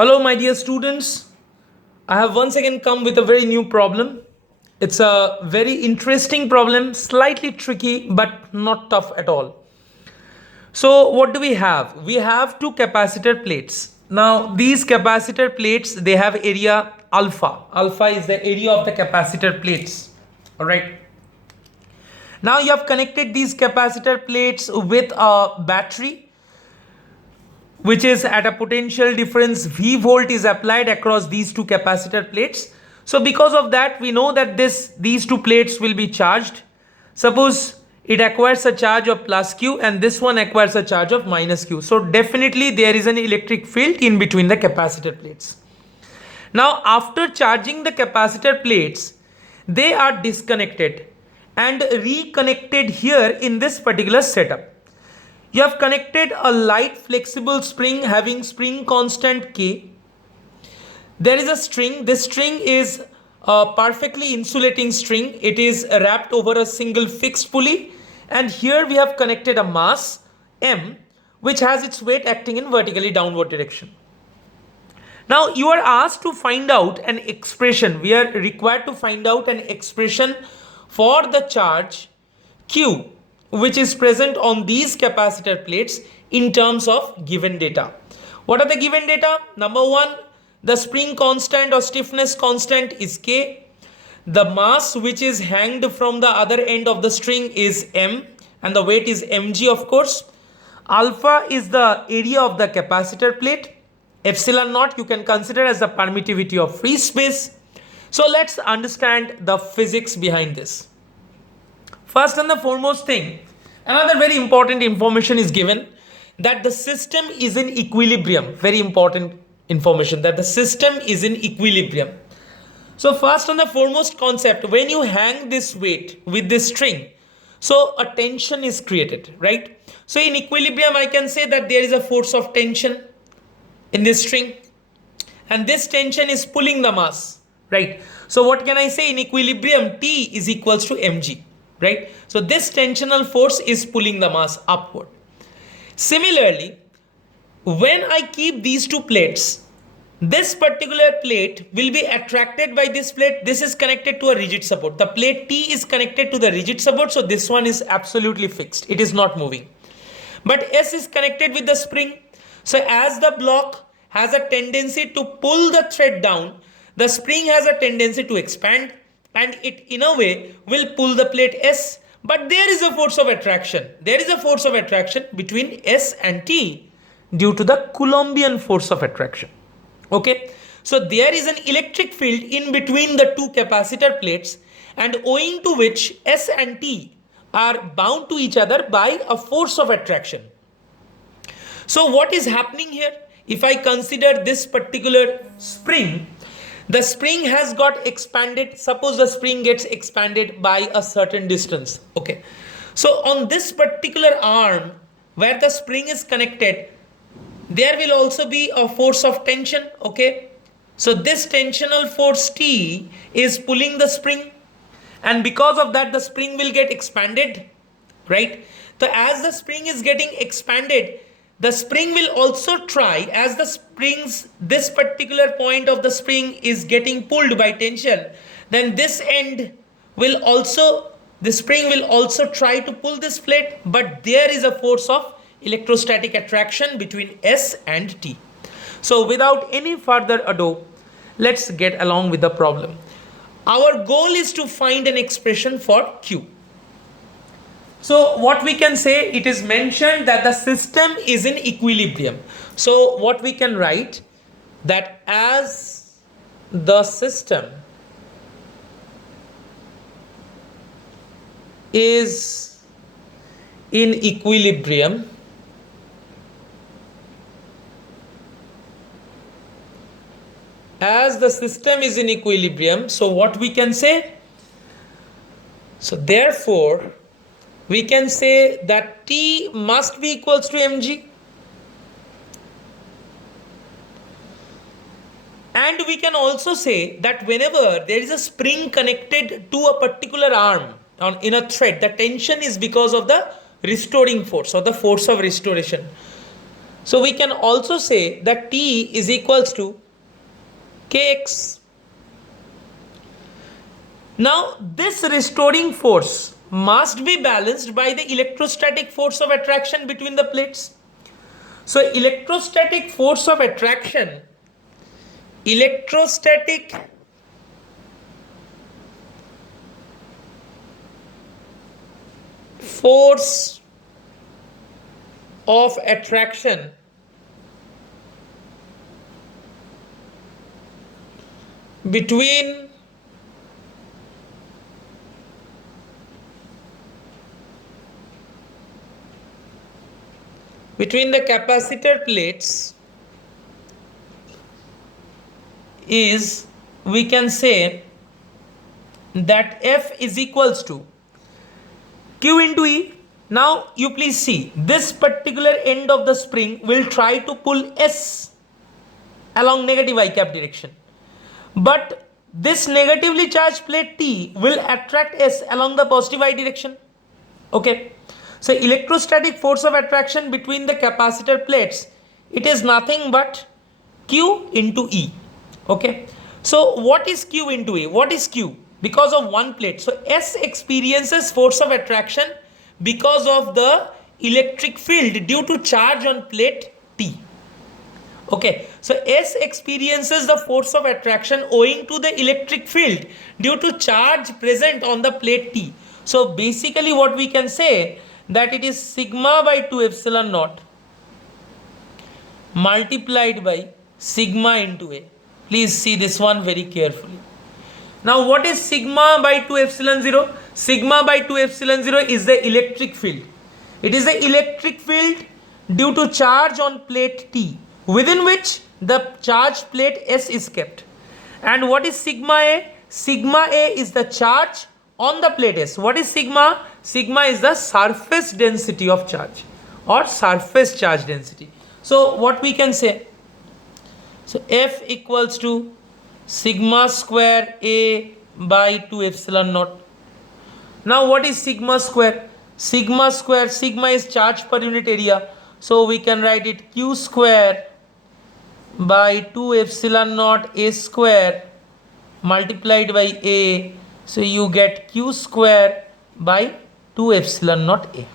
Hello, my dear students. I have once again come with a very new problem. It's a very interesting problem, slightly tricky, but not tough at all. So, what do we have? We have two capacitor plates. Now, these capacitor plates, they have area alpha. Alpha is the area of the capacitor plates. All right. Now, you have connected these capacitor plates with a battery, which is at a potential difference V volt is applied across these two capacitor plates. So because of that, we know that these two plates will be charged. Suppose it acquires a charge of plus Q and this one acquires a charge of minus Q. So definitely there is an electric field in between the capacitor plates. Now after charging the capacitor plates, they are disconnected and reconnected here in this particular setup. You have connected a light flexible spring having spring constant K. There is a string. This string is a perfectly insulating string. It is wrapped over a single fixed pulley. And here we have connected a mass M, which has its weight acting in vertically downward direction. Now you are asked to find out an expression. We are required to find out an expression for the charge Q, which is present on these capacitor plates in terms of given data. What are the given data? Number one, the spring constant or stiffness constant is K. The mass which is hanged from the other end of the string is M and the weight is mg, of course. Alpha is the area of the capacitor plate. Epsilon naught you can consider as the permittivity of free space. So let's understand the physics behind this. First and the foremost thing, another very important information is given that the system is in equilibrium. Very important information that the system is in equilibrium. So first and the foremost concept, when you hang this weight with this string, so a tension is created, right? So in equilibrium, I can say that there is a force of tension in this string and this tension is pulling the mass, right? So what can I say? In equilibrium, T is equals to mg. Right? So this tensional force is pulling the mass upward. Similarly, when I keep these two plates, this particular plate will be attracted by this plate. This is connected to a rigid support. The plate T is connected to the rigid support. So this one is absolutely fixed. It is not moving. But S is connected with the spring. So as the block has a tendency to pull the thread down, the spring has a tendency to expand. And it in a way will pull the plate S, but there is a force of attraction. There is a force of attraction between S and T due to the Coulombian force of attraction. Okay, so there is an electric field in between the two capacitor plates and owing to which S and T are bound to each other by a force of attraction. So what is happening here? If I consider this particular spring, the spring has got expanded. Suppose the spring gets expanded by a certain distance. Okay. So on this particular arm where the spring is connected, there will also be a force of tension. Okay. So this tensional force T is pulling the spring and because of that the spring will get expanded. Right. So as the spring is getting expanded, the spring will also try, as the springs, this particular point of the spring is getting pulled by tension, then this end will also, the spring will also try to pull this plate, but there is a force of electrostatic attraction between S and T. So without any further ado, let's get along with the problem. Our goal is to find an expression for Q. So what we can say, it is mentioned that the system is in equilibrium. So what we can write that as the system is in equilibrium, as the system is in equilibrium, so what we can say? So therefore, we can say that T must be equals to mg. And we can also say that whenever there is a spring connected to a particular arm in a thread, the tension is because of the restoring force or the force of restoration. So we can also say that T is equals to Kx. Now this restoring force must be balanced by the electrostatic force of attraction between the plates. So electrostatic force of attraction, electrostatic force of attraction between the capacitor plates is, we can say that F is equals to Q into E. Now you please see, this particular end of the spring will try to pull S along negative I cap direction, but this negatively charged plate T will attract S along the positive I direction. Okay, so electrostatic force of attraction between the capacitor plates, it is nothing but Q into E. Okay, so what is Q into E? What is Q? Because of one plate. So S experiences force of attraction because of the electric field due to charge on plate T. Okay, so S experiences the force of attraction owing to the electric field due to charge present on the plate T. So basically what we can say, that it is sigma by 2 epsilon naught multiplied by sigma into A. Please see this one very carefully. Now what is sigma by 2 epsilon 0? Sigma by 2 epsilon 0 is the electric field. It is the electric field due to charge on plate T, within which the charged plate S is kept. And what is sigma A? Sigma A is the charge on the plate S. What is sigma? Sigma is the surface density of charge or surface charge density. So what we can say? So F equals to sigma square A by 2 epsilon naught. Now what is sigma square? Sigma square, sigma is charge per unit area. So we can write it Q square by 2 epsilon naught A square multiplied by A. So you get Q square by 2 epsilon naught A.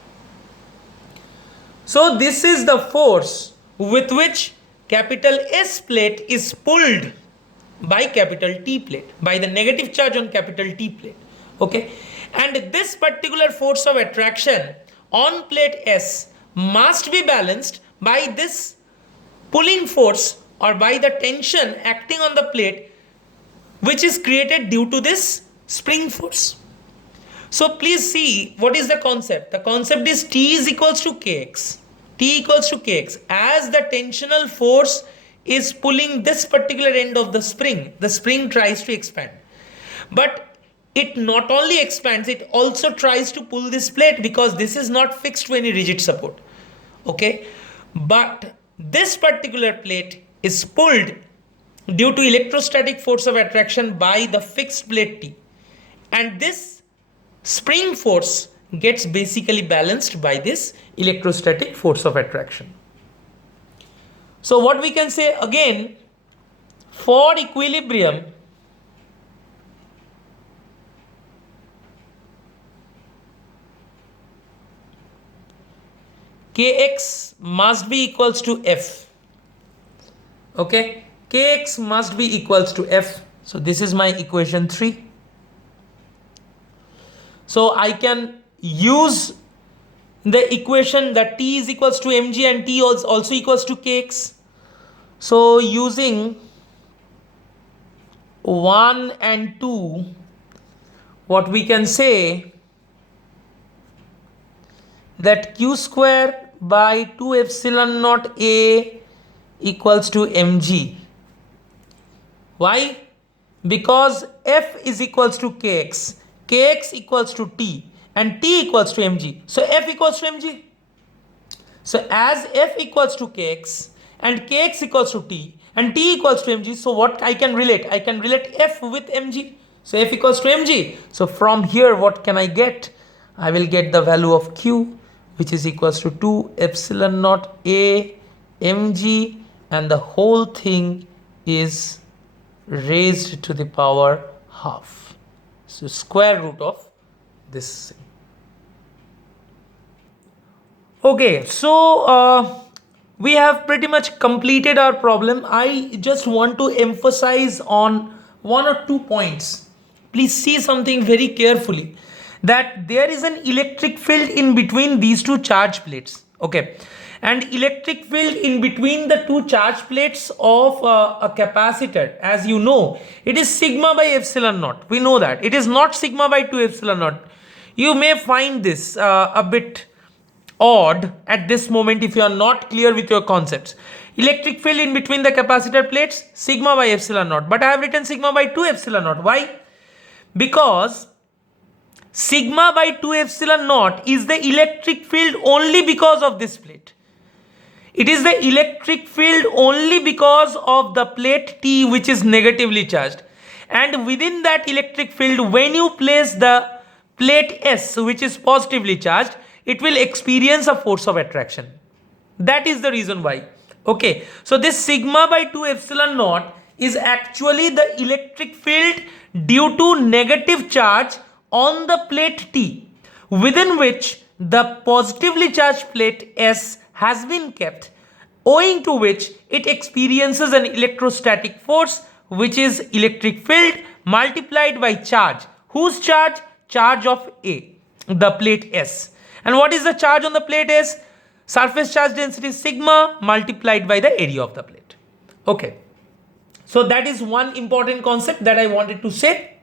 So this is the force with which capital S plate is pulled by capital T plate, by the negative charge on capital T plate. Okay, and this particular force of attraction on plate S must be balanced by this pulling force or by the tension acting on the plate, which is created due to this spring force. So please see, what is the concept? The concept is T is equals to Kx. T equals to Kx. As the tensional force is pulling this particular end of the spring tries to expand. But it not only expands, it also tries to pull this plate because this is not fixed to any rigid support. Okay, but this particular plate is pulled due to electrostatic force of attraction by the fixed plate T, and this spring force gets basically balanced by this electrostatic force of attraction. So what we can say again, for equilibrium, Kx must be equals to F. Okay, Kx must be equals to F. So this is my equation 3. So I can use the equation that T is equals to mg and T also equals to Kx. So using 1 and 2, what we can say that Q square by 2 epsilon naught A equals to mg. Why? Because F is equals to Kx, Kx equals to T, and T equals to mg. So F equals to mg. So as F equals to Kx and Kx equals to T and T equals to mg, so what I can relate? I can relate F with mg. So F equals to mg. So from here what can I get? I will get the value of Q, which is equals to 2 epsilon naught A mg, and the whole thing is raised to the power half. So square root of this. Okay, so we have pretty much completed our problem. I just want to emphasize on one or two points. Please see something very carefully, that there is an electric field in between these two charge plates. Okay, and electric field in between the two charge plates of a capacitor, as you know, it is sigma by epsilon naught. We know that it is not sigma by 2 epsilon naught. You may find this a bit odd at this moment if you are not clear with your concepts. Electric field in between the capacitor plates, sigma by epsilon naught, but I have written sigma by 2 epsilon naught. Why? Because sigma by 2 epsilon naught is the electric field only because of this plate. It is the electric field only because of the plate T, which is negatively charged, and within that electric field, when you place the plate S, which is positively charged, it will experience a force of attraction. That is the reason why. Okay, so this sigma by 2 epsilon naught is actually the electric field due to negative charge on the plate T, within which the positively charged plate S has been kept, owing to which it experiences an electrostatic force, which is electric field multiplied by charge. Whose charge? Charge of A, the plate S. And what is the charge on the plate S? Surface charge density sigma multiplied by the area of the plate. Okay. So that is one important concept that I wanted to say.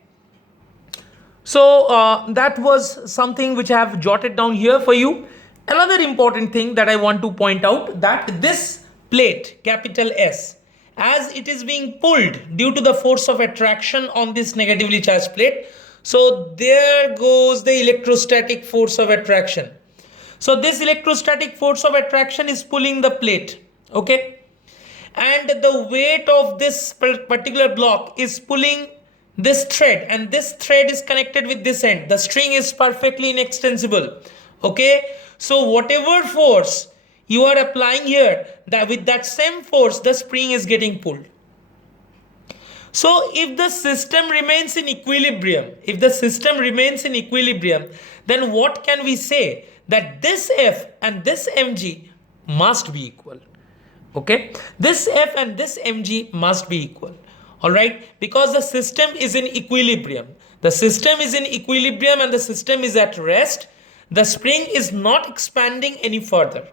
So that was something which I have jotted down here for you. Another important thing that I want to point out, that this plate, capital S, as it is being pulled due to the force of attraction on this negatively charged plate, so there goes the electrostatic force of attraction. So this electrostatic force of attraction is pulling the plate, okay? And the weight of this particular block is pulling this thread, and this thread is connected with this end. The string is perfectly inextensible, okay? So whatever force you are applying here, that with that same force, the spring is getting pulled. So if the system remains in equilibrium, then what can we say? That this F and this mg must be equal. Okay, this F and this mg must be equal. All right, because the system is in equilibrium. The system is in equilibrium and the system is at rest. The spring is not expanding any further.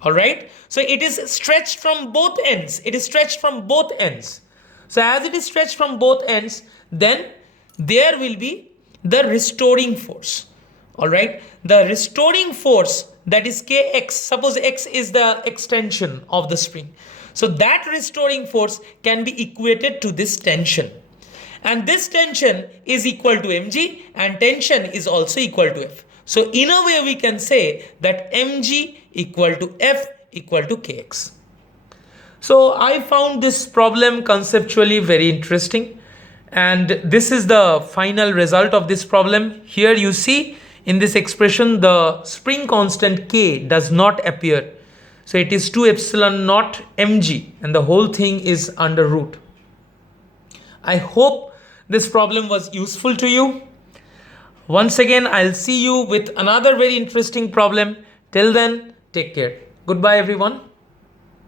All right, so it is stretched from both ends. So as it is stretched from both ends, then there will be the restoring force. All right, the restoring force, that is kx. Suppose x is the extension of the spring. So that restoring force can be equated to this tension. And this tension is equal to mg and tension is also equal to F. So in a way we can say that mg equal to F equal to kx. So I found this problem conceptually very interesting, and this is the final result of this problem. Here you see in this expression the spring constant k does not appear. So it is 2 epsilon naught mg and the whole thing is under root. I hope this problem was useful to you. Once again, I'll see you with another very interesting problem. Till then, take care. Goodbye everyone.